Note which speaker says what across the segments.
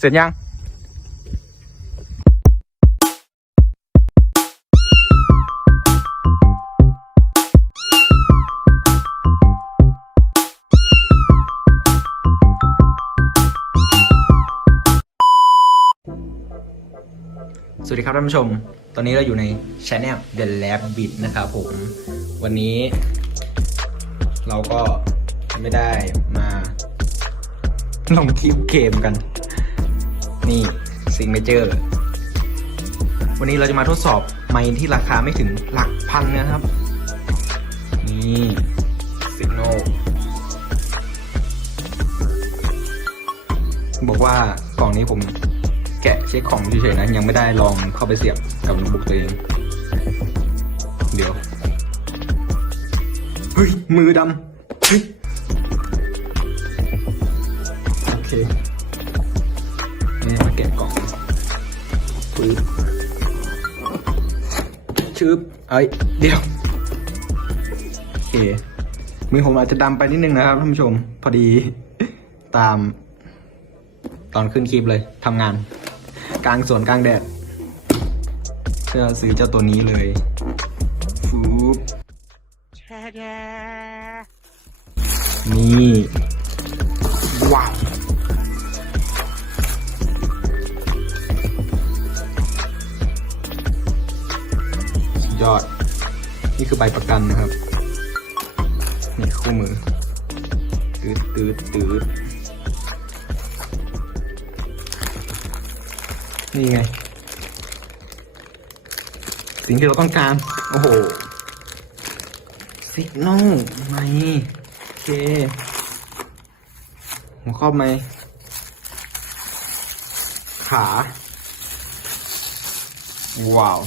Speaker 1: เสร็จยังสวัสดีครับท่านผู้ชม ตอนนี้เราอยู่ใน Channel The Lab Bit นะครับผม วันนี้ เราก็ไม่ได้มาลงคลิปเกมกัน นี่ซิงเมเจอร์วันนี้เราจะมาทดสอบไมค์ที่ราคาไม่ถึงหลักพันนะครับ นี่สิกโนบอกว่ากล่องนี้ผมแกะเช็คของเฉยๆนะยังไม่ได้ลองเข้าไปเสียบกับโน้ตบุ๊กตัวเอง เดี๋ยว เฮ้ย มือดำ ชืบเอ้ยเดี๋ยวโอเคมือผมอาจจะดำไปนิดนึงนะครับท่านผู้ชม พอดีตาม ตอนขึ้นคลิปเลยทำงาน กลางสวนกลางแดดเพื่อซื้อเจ้าตัวนี้เลยฟูบนี่ ว้าว อด นี่คือใบประกันนะครับ นี่คู่มือ ตืดตืดตืดนี่ไง สิ่งที่เราต้องการ โอ้โหสิกโนไม่โอเคหัวข้อไหมขา ว้าว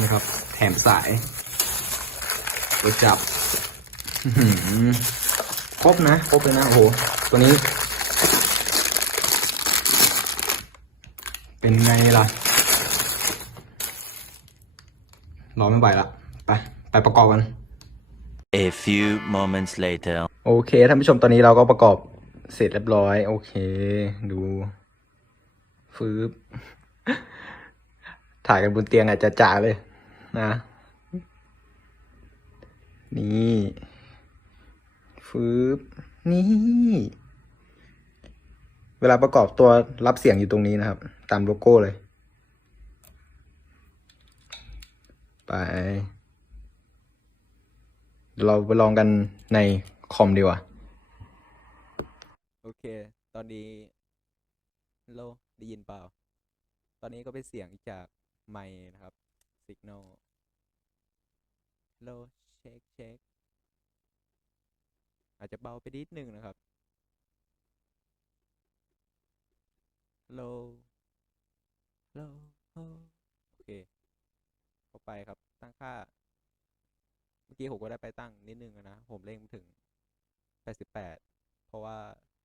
Speaker 1: นี่ครับ แถมสายตัวจับอื้อหือครบนะครบเลยนะ โอ้โห ตัวนี้ เป็นไงล่ะ รอไม่ไหวละ ไป ไปประกอบกัน
Speaker 2: A few moments later.
Speaker 1: โอเค ท่านผู้ชมตอนนี้เราก็ประกอบเสร็จเรียบร้อย โอเค ดูฟืบ ถ่ายกันบนเตียงอาจจะจ่าเลย นะ นี่ฟืบนี่ เวลาประกอบตัวรับเสียงอยู่ตรงนี้นะครับ ตามโลโก้เลย ไปเดี๋ยวเราไปลองกันในคอมดีกว่า โอเค ตอนนี้โลได้ยินเปล่า ตอนนี้ก็เป็นเสียงจาก ไมค์นะครับสิกโนโลเช็คเช็คอาจจะเบาไปนิดนึงนะครับโลโลโอเค เข้าไปครับตั้งค่า เมื่อกี้ผมก็ได้ไปตั้งนิดนึงนะ ผมเร่งถึง 88 เพราะว่า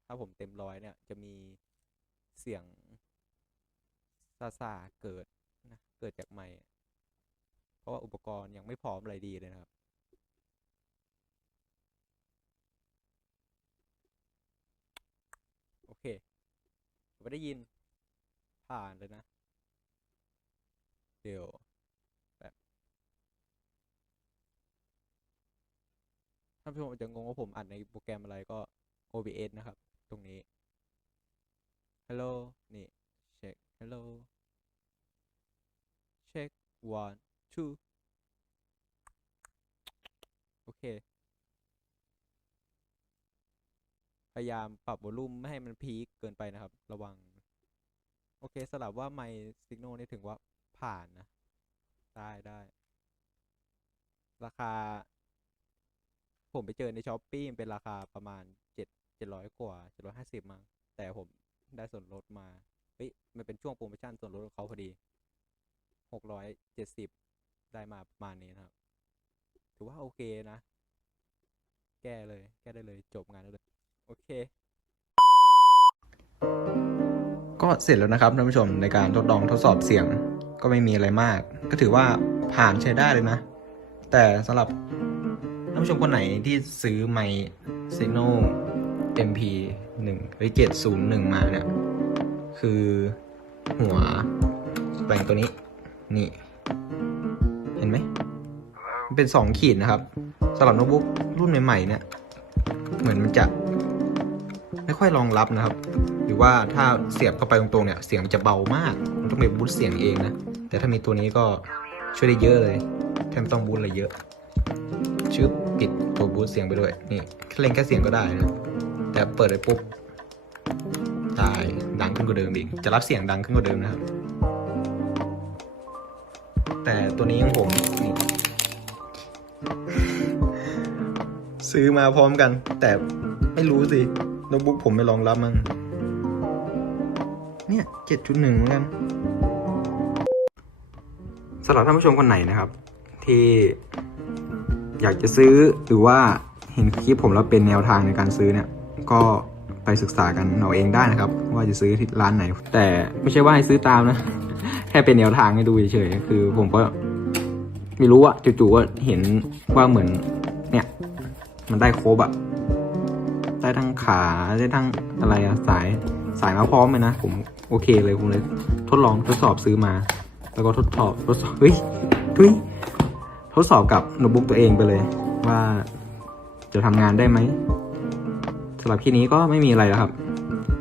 Speaker 1: ถ้าผมเต็มร้อยเนี่ย จะมีเสียงซาซาเกิด เกิดจากไมค์เพราะว่าอุปกรณ์ยังไม่พร้อมอะไรดีเลยนะครับ โอเคผมไม่ได้ยินผ่านเลยนะ เดี๋ยวท่านผู้ชมอาจจะงงว่าผมอัดในโปรแกรมอะไรก็ OBS นะครับ ตรงนี้ Hello นี่ เช็ค Hello one two โอเค พยายามปรับวอลลุ่มไม่ให้มันพีคเกินไปนะครับ ระวัง โอเคสลับว่าไมค์สิกโนนี่ถึงว่าผ่านนะ ได้ได้ ราคา ผมไปเจอในช้อปปี้เป็นราคาประมาณเจ็ดเจ็ดร้อยกว่าเจ็ดร้อยห้าสิบมั้งแต่ผมได้ส่วนลดมา เฮ้ย มันเป็นช่วงโปรโมชั่นส่วนลดของเขาพอดี หกร้อยเจ็ดสิบได้มาประมาณนี้นะครับ ถือว่าโอเคนะ แก้เลย แก้ได้เลย จบงานได้เลย โอเค ก็เสร็จแล้วนะครับท่านผู้ชมในการทดลองทดสอบเสียง ก็ไม่มีอะไรมาก ก็ถือว่าผ่านใช้ได้เลยนะ แต่สำหรับท่านผู้ชมคนไหนที่ซื้อไมค์ Signal MP 1หรือ701 มาเนี่ย คือหัวแปลงตัวนี้ นี่ เห็นไหมมันเป็น 2 ขีดนะครับสำหรับโน้ตบุ๊กรุ่นใหม่ๆเนี่ย เหมือนมันจะ ไม่ค่อยรองรับนะครับ หรือว่าถ้าเสียบเข้าไปตรงๆเนี่ย เสียงมันจะเบามาก มันต้องไปบูตเสียงเองนะ แต่ถ้ามีตัวนี้ก็ช่วยได้เยอะเลย แทบต้องบูตอะไรเยอะ ชึบปิดตัวบูตเสียงไปด้วย นี่แค่เล่นแค่เสียงก็ได้นะ แต่เปิดไปปุ๊บตายดังขึ้นกว่าเดิมอีก จะรับเสียงดังขึ้นกว่าเดิมนะครับ แต่ตัวนี้ของผมนี่ซื้อมาพร้อมกัน แต่ไม่รู้สิโน้ตบุ๊กผมไม่รองรับมั้งเนี่ยเจ็ดจุดหนึ่งเหมือนกันสำหรับท่านผู้ชมคนไหนนะครับ ที่อยากจะซื้อหรือว่าเห็นคลิปผมแล้วเป็นแนวทางในการซื้อเนี่ย ก็ไปศึกษากันเอาเองได้นะครับ ว่าจะซื้อที่ร้านไหน แต่ไม่ใช่ว่าให้ซื้อตามนะ ค่เป็นแนวทางให้ดูเฉยๆคือ ผมก็ไม่รู้อะจู่ๆก็เห็นว่าเหมือน เนี่ย มันได้ครบอะได้ทั้งขาได้ทั้งอะไรอะสายสายมาพร้อมเลยนะผมโอเคเลยผมเลยทดลองทดสอบซื้อมา แล้วก็ทดสอบทดสอบเฮ้ยเฮ้ยทดสอบกับโน้ตบุ๊กตัวเองไปเลย ว่าจะทำงานได้ไหมสำหรับคลิปนี้ก็ไม่มีอะไรแล้วครับ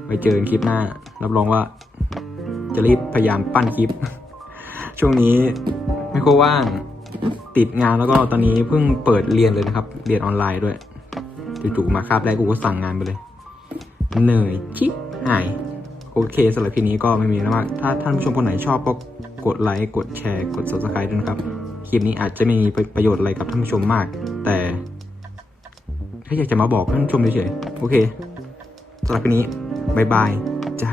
Speaker 1: ไปเจอกันคลิปหน้า รับรองว่า จะรีบพยายามปั้นคลิป ช่วงนี้ไม่ค่อยว่างติดงานแล้วก็ตอนนี้เพิ่งเปิดเรียนเลยนะครับ เรียนออนไลน์ด้วยจู่ๆมาคาบแรกกูก็สั่งงานไปเลยเหนื่อยชิบหายโอเคสำหรับคลิปนี้ก็ไม่มีแล้วมากถ้าท่านผู้ชมคนไหนชอบก็กดไลค์กดแชร์กด subscribe ด้วยนะครับคลิปนี้อาจจะไม่มีประโยชน์อะไรกับท่านผู้ชมมาก แต่แค่อยากจะมาบอกท่านผู้ชมเฉยๆโอเคสำหรับคลิปนี้บายบายจ้า